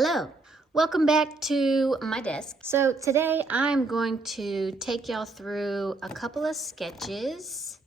Hello, welcome back to my desk. So today I'm going to take y'all through a couple of sketches.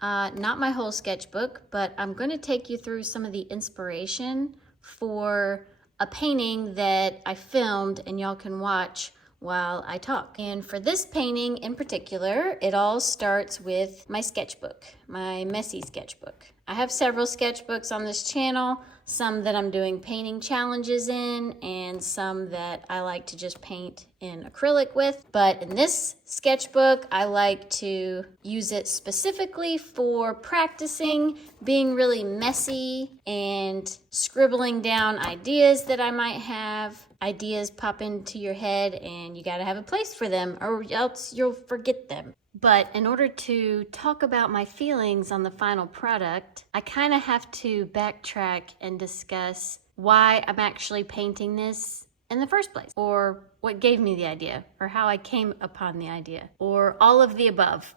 Not my whole sketchbook, but I'm going to take you through some of the inspiration for a painting that I filmed and y'all can watch while I talk. And for this painting in particular, it all starts with my sketchbook, my messy sketchbook. I have several sketchbooks on this channel, some that I'm doing painting challenges in and some that I like to just paint in acrylic with. But in this sketchbook, I like to use it specifically for practicing being really messy and scribbling down ideas that I might have. Ideas pop into your head and you gotta have a place for them or else you'll forget them. But in order to talk about my feelings on the final product, I kind of have to backtrack and discuss why I'm actually painting this in the first place, or what gave me the idea, or how I came upon the idea, or all of the above.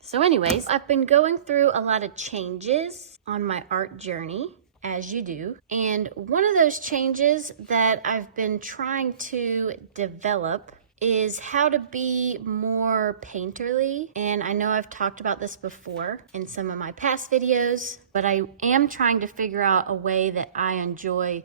So anyways, I've been going through a lot of changes on my art journey, as you do. And one of those changes that I've been trying to develop is how to be more painterly. And I know I've talked about this before in some of my past videos, but I am trying to figure out a way that I enjoy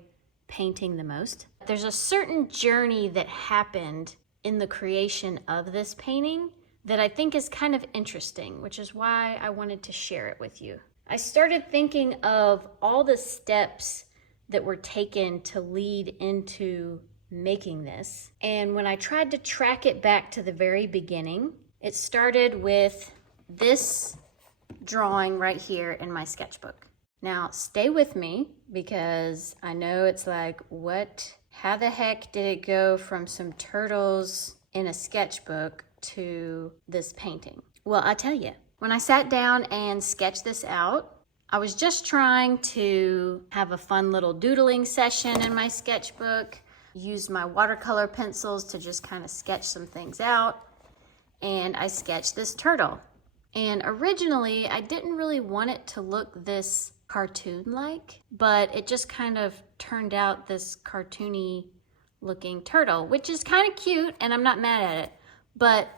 painting the most. There's a certain journey that happened in the creation of this painting that I think is kind of interesting, which is why I wanted to share it with you. I started thinking of all the steps that were taken to lead into making this. And when I tried to track it back to the very beginning, it started with this drawing right here in my sketchbook. Now, stay with me because I know it's like, what? How the heck did it go from some turtles in a sketchbook to this painting? Well, I'll tell you. When I sat down and sketched this out, I was just trying to have a fun little doodling session in my sketchbook, used my watercolor pencils to just kind of sketch some things out, and I sketched this turtle. And originally, I didn't really want it to look this cartoon-like, but it just kind of turned out this cartoony looking turtle, which is kind of cute, and I'm not mad at it. But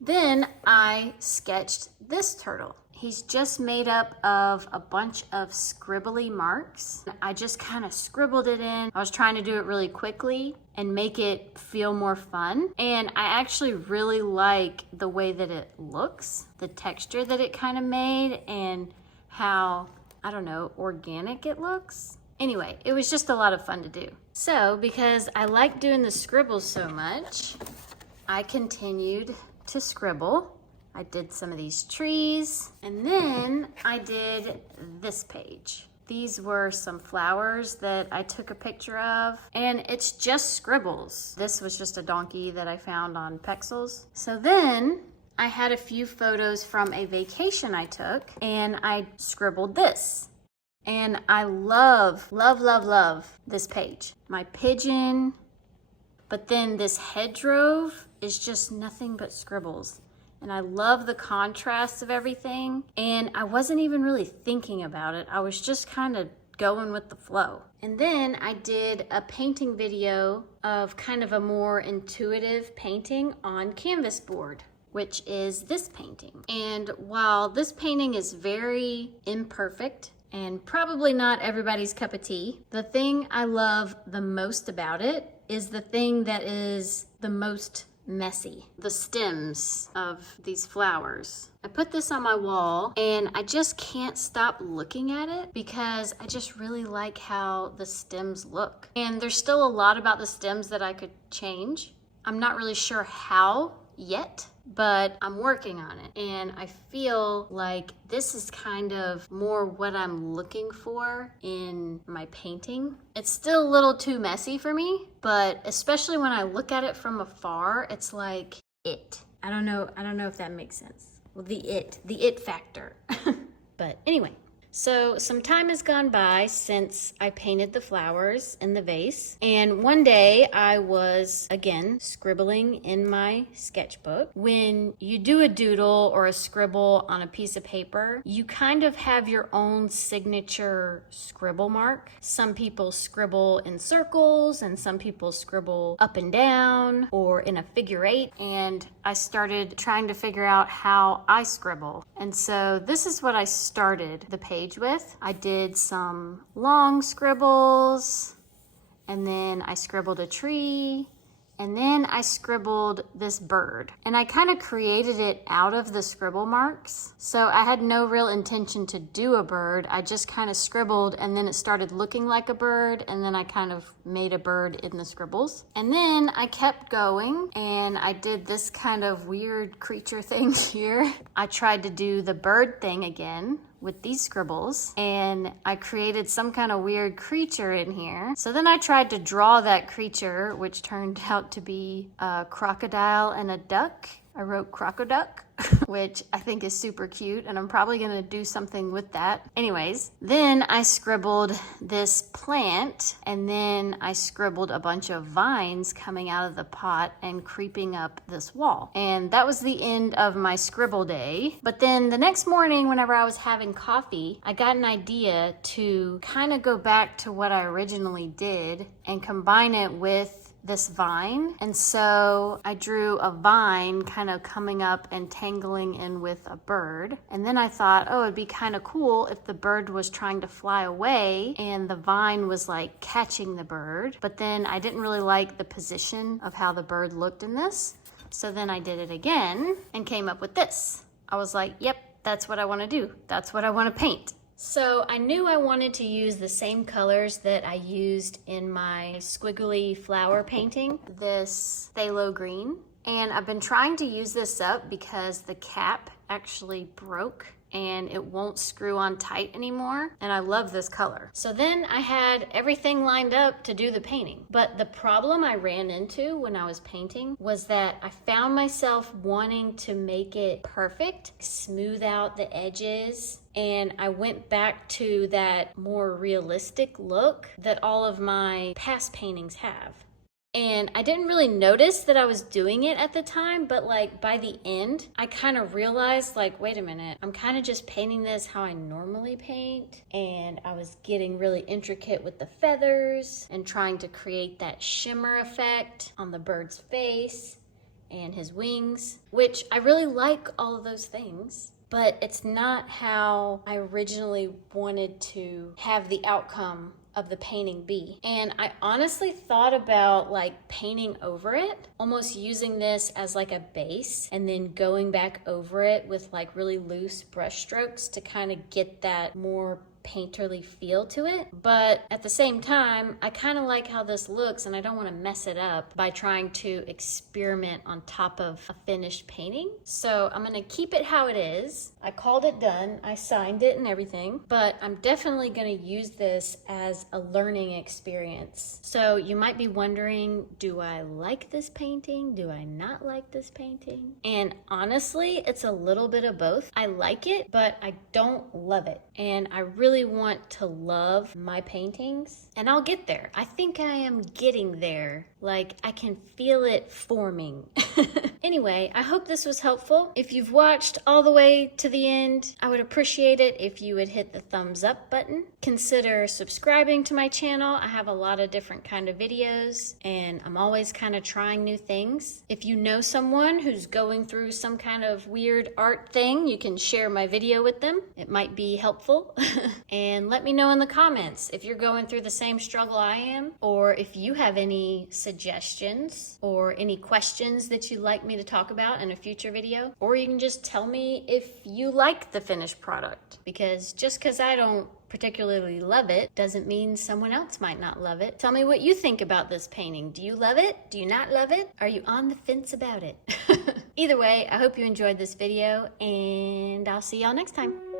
then I sketched this turtle. He's just made up of a bunch of scribbly marks. I just kind of scribbled it in. I was trying to do it really quickly and make it feel more fun. And I actually really like the way that it looks, the texture that it kind of made, and how, I don't know, organic it looks. Anyway, it was just a lot of fun to do. So because I like doing the scribbles so much, I continued to scribble. I did some of these trees, and then I did this page. These were some flowers that I took a picture of, and it's just scribbles. This was just a donkey that I found on Pexels. So then I had a few photos from a vacation I took, and I scribbled this. And I love, love, love, love this page. My pigeon, but then this hedgerow is just nothing but scribbles. And I love the contrast of everything. And I wasn't even really thinking about it. I was just kind of going with the flow. And then I did a painting video of kind of a more intuitive painting on canvas board, which is this painting. And while this painting is very imperfect and probably not everybody's cup of tea, the thing I love the most about it is the thing that is the most messy, the stems of these flowers. I put this on my wall and I just can't stop looking at it because I just really like how the stems look. And there's still a lot about the stems that I could change. I'm not really sure how yet, but I'm working on it. And I feel like this is kind of more what I'm looking for in my painting. It's still a little too messy for me, but especially when I look at it from afar, it's like it. I don't know if that makes sense. Well, the it factor. But anyway, So some time has gone by since I painted the flowers in the vase, and one day I was again scribbling in my sketchbook. When you do a doodle or a scribble on a piece of paper, you kind of have your own signature scribble mark. Some people scribble in circles and some people scribble up and down or in a figure eight, and I started trying to figure out how I scribble. And so this is what I started the page with. I did some long scribbles, and then I scribbled a tree, and then I scribbled this bird. And I kind of created it out of the scribble marks. So I had no real intention to do a bird. I just kind of scribbled, and then it started looking like a bird, and then I kind of made a bird in the scribbles. And then I kept going, and I did this kind of weird creature thing here. I tried to do the bird thing again with these scribbles, and I created some kind of weird creature in here. So then I tried to draw that creature, which turned out to be a crocodile and a duck. I wrote crocoduck, which I think is super cute, and I'm probably gonna do something with that. Anyways, then I scribbled this plant, and then I scribbled a bunch of vines coming out of the pot and creeping up this wall. And that was the end of my scribble day. But then the next morning, whenever I was having coffee, I got an idea to kind of go back to what I originally did and combine it with this vine. And so I drew a vine kind of coming up and tangling in with a bird. And then I thought, oh, it'd be kind of cool if the bird was trying to fly away and the vine was like catching the bird. But then I didn't really like the position of how the bird looked in this. So then I did it again and came up with this. I was like, yep, that's what I want to do. That's what I want to paint. So I knew I wanted to use the same colors that I used in my squiggly flower painting, this phthalo green. And I've been trying to use this up because the cap actually broke and it won't screw on tight anymore, and I love this color. So then I had everything lined up to do the painting. But the problem I ran into when I was painting was that I found myself wanting to make it perfect, smooth out the edges, and I went back to that more realistic look that all of my past paintings have. And I didn't really notice that I was doing it at the time, but like by the end, I kind of realized like, wait a minute, I'm kind of just painting this how I normally paint. And I was getting really intricate with the feathers and trying to create that shimmer effect on the bird's face and his wings, which I really like all of those things. But it's not how I originally wanted to have the outcome of the painting be. And I honestly thought about like painting over it, almost using this as like a base and then going back over it with like really loose brush strokes to kind of get that more painterly feel to it. But at the same time, I kind of like how this looks, and I don't want to mess it up by trying to experiment on top of a finished painting. So I'm going to keep it how it is. I called it done. I signed it and everything, but I'm definitely going to use this as a learning experience. So you might be wondering, do I like this painting? Do I not like this painting? And honestly, it's a little bit of both. I like it, but I don't love it. And I really want to love my paintings, and I'll get there. I think I am getting there. Like, I can feel it forming. Anyway, I hope this was helpful. If you've watched all the way to the end, I would appreciate it if you would hit the thumbs up button. Consider subscribing to my channel. I have a lot of different kind of videos, and I'm always kind of trying new things. If you know someone who's going through some kind of weird art thing, you can share my video with them. It might be helpful. And let me know in the comments if you're going through the same struggle I am, or if you have any suggestions or any questions that you'd like me to talk about in a future video. Or you can just tell me if you like the finished product, because just because I don't particularly love it doesn't mean someone else might not love it. Tell me what you think about this painting. Do you love it? Do you not love it? Are you on the fence about it? Either way, I hope you enjoyed this video, and I'll see y'all next time.